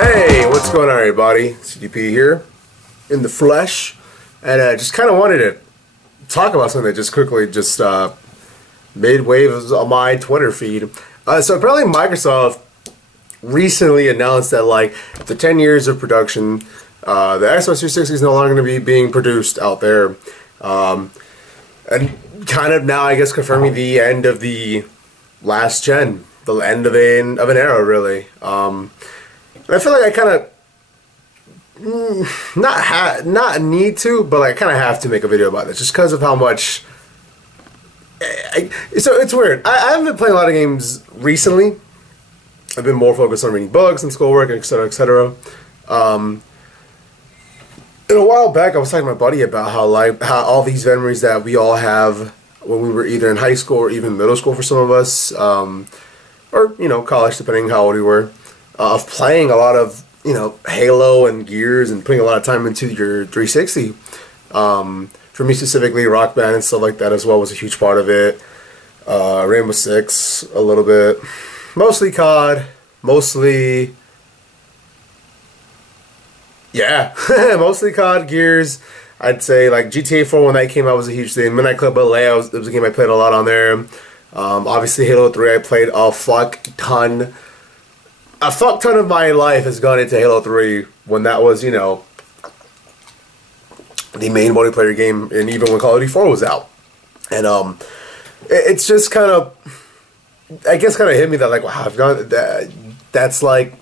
Hey, what's going on, everybody? CDP here, in the flesh, and I just kind of wanted to talk about something that just quickly made waves on my Twitter feed. So apparently Microsoft recently announced that, like, the 10 years of production, the Xbox 360 is no longer going to be being produced out there, and kind of now, I guess, confirming the end of the last gen, the end of an era, really. And I feel like I kind of not need to, but I kind of have to make a video about this just because of how much. So it's weird. I haven't been playing a lot of games recently. I've been more focused on reading books and schoolwork, etc., etc. And a while back, I was talking to my buddy about how all these memories that we all have when we were either in high school or even middle school for some of us, or college, depending on how old we were. Of playing a lot of, Halo and Gears and putting a lot of time into your 360. For me specifically, Rock Band and stuff like that as well was a huge part of it. Rainbow Six, a little bit. Mostly COD. Mostly... Yeah. Mostly COD, Gears. I'd say, like, GTA 4 when that came out was a huge thing. Midnight Club LA, it was a game I played a lot on there. Obviously, Halo 3 I played a fuck ton. A fuck ton of my life has gone into Halo 3 when that was, the main multiplayer game, and even when Call of Duty 4 was out. And it's just kind of, I guess, kind of hit me that, like, wow, I've gone, that's like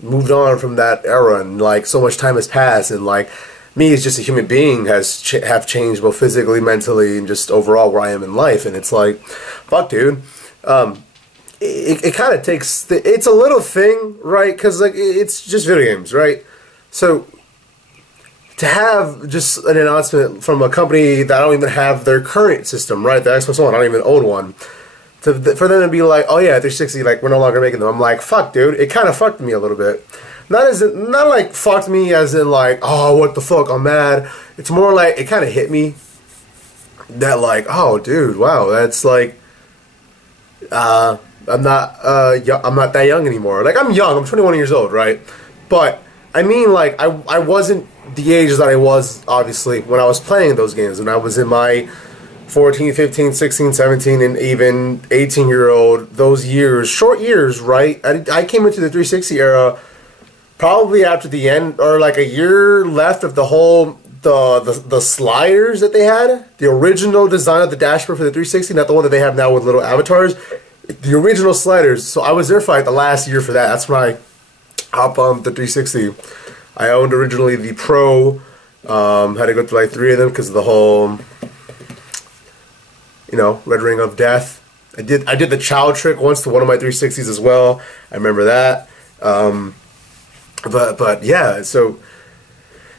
moved on from that era, and like so much time has passed, and like me as just a human being have changed both physically, mentally, and just overall where I am in life. And it's like, fuck, dude. It kind of takes, it's a little thing, right? Because, like, it's just video games, right? So, to have just an announcement from a company that I don't even have their current system, right? The Xbox One, I don't even own one. For them to be like, oh yeah, 360, like, we're no longer making them. I'm like, fuck, dude. It kind of fucked me a little bit. Not like fucked me as in, like, oh, what the fuck, I'm mad. It's more like, it kind of hit me that, like, oh, dude, wow, that's like, I'm not that young anymore. Like, I'm young. I'm 21 years old, right? But I mean, like, I wasn't the age that I was, obviously, when I was playing those games. When I was in my 14, 15, 16, 17, and even 18-year-old, those years, short years, right? I came into the 360 era probably after the end, or like a year left of the whole the sliders that they had. The original design of the dashboard for the 360, not the one that they have now with little avatars. The original sliders. So I was there for like the last year for that. That's when I hopped on the 360. I owned originally the Pro. Had to go through like 3 of them because of the whole, Red Ring of Death. I did the child trick once to one of my 360s as well. I remember that. But yeah, so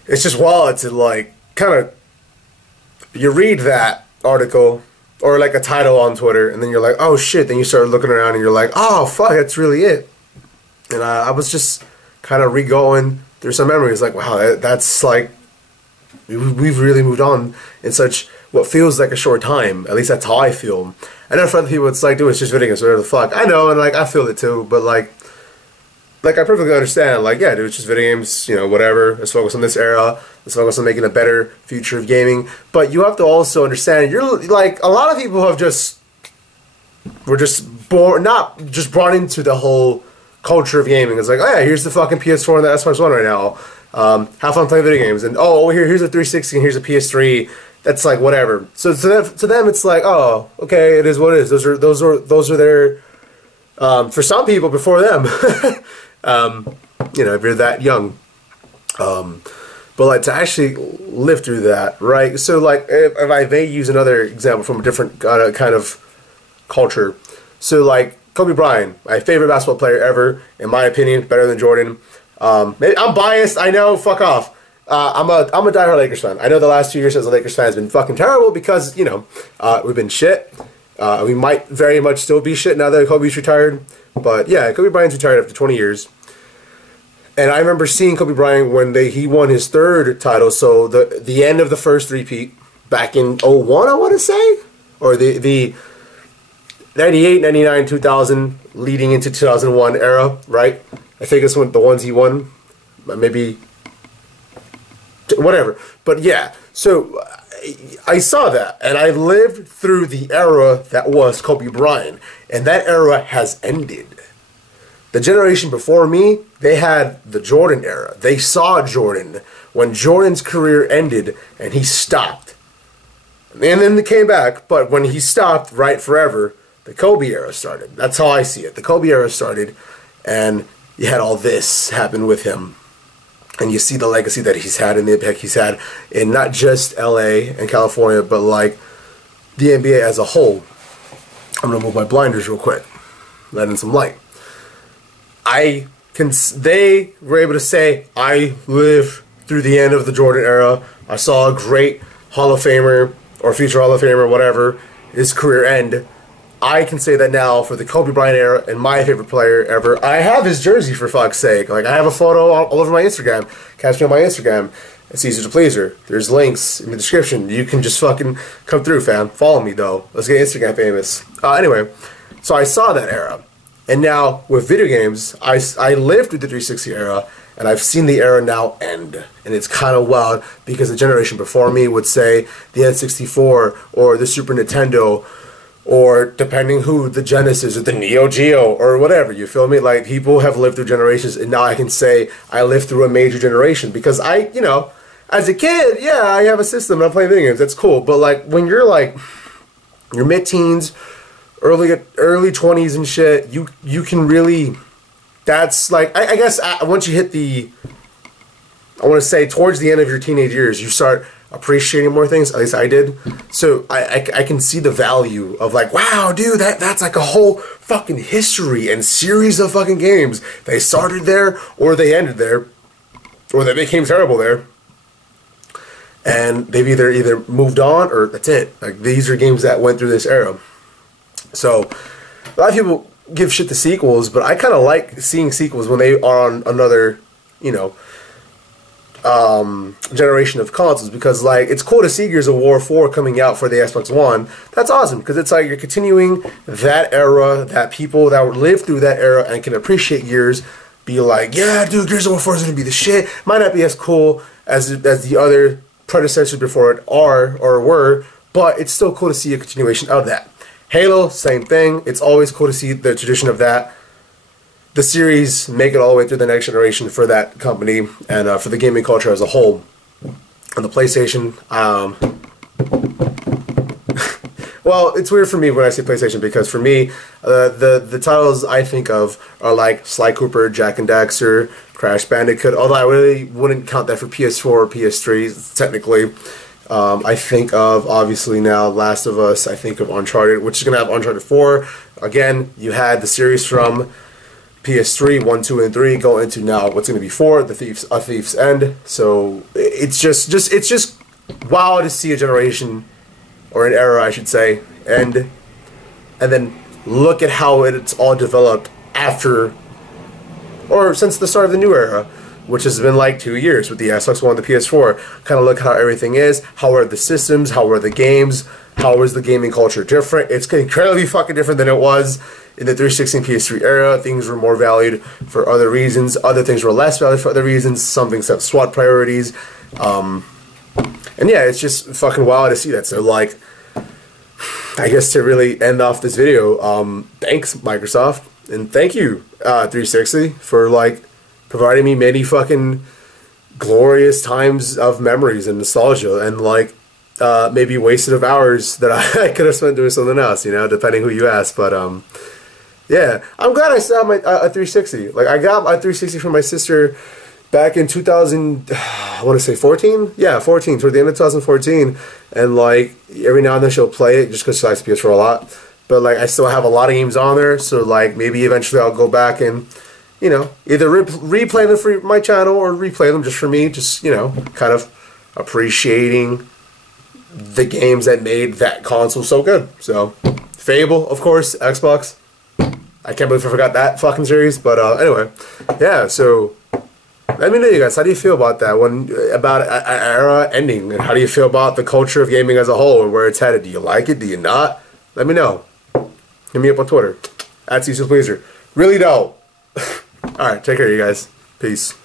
it's just wild to, like, kind of, you read that article or like a title on Twitter, and then you're like, oh shit, then you start looking around and you're like, oh fuck, that's really it. And I was just kind of re-going through some memories, like, wow, that's like, we've really moved on in such what feels like a short time. At least that's how I feel. I know for other people it's like, dude, it's just video games, whatever the fuck. I know, and like, I feel it too, but like I perfectly understand, like, yeah, dude, it's just video games, whatever. Let's focus on this era. Let's focus on making a better future of gaming. But you have to also understand, you're, like, a lot of people were just born, not just brought into the whole culture of gaming. It's like, oh yeah, here's the fucking PS4 and the Xbox One right now. Have fun playing video games. And, oh, here's a 360 and here's a PS3. That's like, whatever. So to them, it's like, oh, okay, it is what it is. Those are their, for some people before them. If you're that young. But like to actually live through that, right? So like if I may use another example from a different kind of culture. So like Kobe Bryant, my favorite basketball player ever, in my opinion, better than Jordan. Maybe I'm biased, I know, fuck off. I'm a diehard Lakers fan. I know the last 2 years as a Lakers fan has been fucking terrible because, we've been shit. We might very much still be shit now that Kobe's retired. But yeah, Kobe Bryant's retired after 20 years. And I remember seeing Kobe Bryant when he won his 3rd title. So the end of the first three-peat back in 01, I want to say? Or the 98, 99, 2000, leading into 2001 era, right? I think it's the ones he won. Maybe whatever. But yeah, so I saw that, and I lived through the era that was Kobe Bryant, and that era has ended. The generation before me, they had the Jordan era. They saw Jordan when Jordan's career ended and he stopped. And then they came back, but when he stopped, right forever, the Kobe era started. That's how I see it. The Kobe era started, and you had all this happen with him. And you see the legacy that he's had and the impact he's had in not just LA and California, but like the NBA as a whole. I'm gonna move my blinders real quick, let in some light. They were able to say, I lived through the end of the Jordan era. I saw a great Hall of Famer or future Hall of Famer, whatever, his career end. I can say that now for the Kobe Bryant era and my favorite player ever. I have his jersey, for fuck's sake. Like, I have a photo all over my Instagram. Catch me on my Instagram at CezrDaPleazr. There's links in the description. You can just fucking come through, fam. Follow me, though. Let's get Instagram famous. Anyway, so I saw that era. And now, with video games, I lived through the 360 era, and I've seen the era now end. And it's kind of wild, because the generation before me would say the N64 or the Super Nintendo, or depending who, the Genesis or the Neo Geo or whatever, you feel me? Like, people have lived through generations, and now I can say I lived through a major generation, because I, you know, as a kid, yeah, I have a system and I'm playing video games, that's cool, but like, when you're like, your mid-teens, early 20s and shit, you can really, that's like, I guess once you hit the, I want to say towards the end of your teenage years, you start appreciating more things. At least I did. So I can see the value of like, wow, dude, that's like a whole fucking history and series of fucking games. They started there, or they ended there, or they became terrible there, and they've either moved on, or that's it. Like, these are games that went through this era. So a lot of people give shit to sequels, but I kind of like seeing sequels when they are on another, you know, generation of consoles, because like, it's cool to see Gears of War 4 coming out for the Xbox One. That's awesome, because it's like you're continuing that era, that people that lived through that era and can appreciate Gears be like, yeah, dude, Gears of War 4 is gonna be the shit. Might not be as cool as the other predecessors before it are or were, but it's still cool to see a continuation of that. Halo, same thing. It's always cool to see the tradition of that. The series make it all the way through the next generation for that company and for the gaming culture as a whole. On the PlayStation, well, it's weird for me when I say PlayStation, because for me, the titles I think of are like Sly Cooper, Jak and Daxter, Crash Bandicoot, although I really wouldn't count that for PS4 or PS3, technically. I think of, obviously now, Last of Us. I think of Uncharted, which is going to have Uncharted 4. Again, you had the series from PS3, 1, 2, and 3 go into now what's going to be 4, A Thief's End. So it's just wow to see a generation, or an era, I should say, end, and then look at how it's all developed after, or since the start of the new era, which has been like 2 years with the Xbox One, the PS4. Kind of look how everything is. How are the systems? How are the games? How is the gaming culture different? It's incredibly fucking different than it was in the 360 and PS3 era. Things were more valued for other reasons. Other things were less valued for other reasons. Some things have SWAT priorities. And yeah, it's just fucking wild to see that. So like, I guess to really end off this video, thanks Microsoft, and thank you 360 for like providing me many fucking glorious times of memories and nostalgia, and like maybe wasted of hours that I could have spent doing something else, you know, depending who you ask. But yeah, I'm glad I still have my a 360. Like, I got my 360 from my sister back in 2000, I want to say 14? Yeah, 14, toward the end of 2014. And like, every now and then she'll play it just because she likes PS4 a lot. But like, I still have a lot of games on there, so like, maybe eventually I'll go back and, you know, either replay them for my channel or replay them just for me, just, you know, kind of appreciating the games that made that console so good. So, Fable, of course, Xbox. I can't believe I forgot that fucking series, but anyway, yeah, so let me know, you guys, how do you feel about that one, about an era ending, and how do you feel about the culture of gaming as a whole and where it's headed? Do you like it? Do you not? Let me know. Hit me up on Twitter, at CezrDaPleazr. Really don't. All right, take care, you guys. Peace.